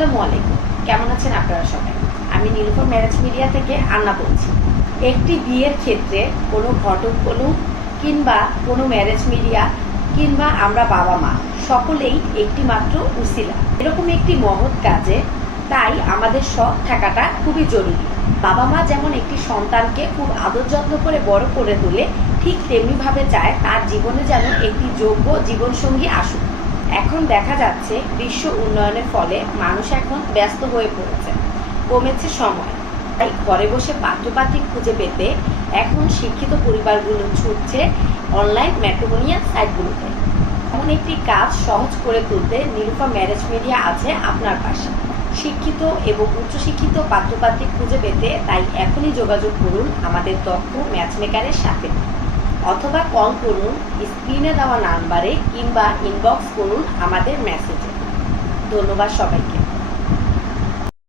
আসসালামু আলাইকুম। কেমন আছেন আপনারা সবাই? আমি নীলুফার ম্যারেজ মিডিয়া থেকে আন্না বলছি। একটি বিয়ের ক্ষেত্রে কোনো ঘটক বলুন কিংবা কোনো ম্যারেজ মিডিয়া কিংবা আমরা বাবা মা সকলেই একটি মাত্র উসিলা। এরকম একটি মহৎ কাজে তাই আমাদের সৎ থাকাটা খুবই জরুরি। বাবা মা যেমন একটি সন্তানকে খুব আদর যত্ন করে বড় করে তোলে, ঠিক তেমনিভাবে চায় তার জীবনে যেন একটি যোগ্য জীবনসঙ্গী আসুক। এখন দেখা যাচ্ছে বিশ্ব উন্নয়নের ফলে মানুষ এখন ব্যস্ত হয়ে পড়েছে, কমেছে সময়। তাই ঘরে বসে পাত্রপাত্রী খুঁজে পেতে এখন শিক্ষিত পরিবারগুলো ছুটছে অনলাইন ম্যাট্রিমোনিয়াল সাইটগুলোতে। এমন একটি কাজ সহজ করে তুলতে নীলুফা ম্যারেজ মিডিয়া আছে আপনার পাশে। শিক্ষিত এবং উচ্চশিক্ষিত পাত্রপাত্রী খুঁজে পেতে তাই এখনই যোগাযোগ করুন আমাদের দক্ষ ম্যাচমেকারের সাথে, অথবা কল করুন স্ক্রিনে দেওয়া নাম্বারে কিংবা ইনবক্স করুন আমাদের মেসেজে। ধন্যবাদ সবাইকে।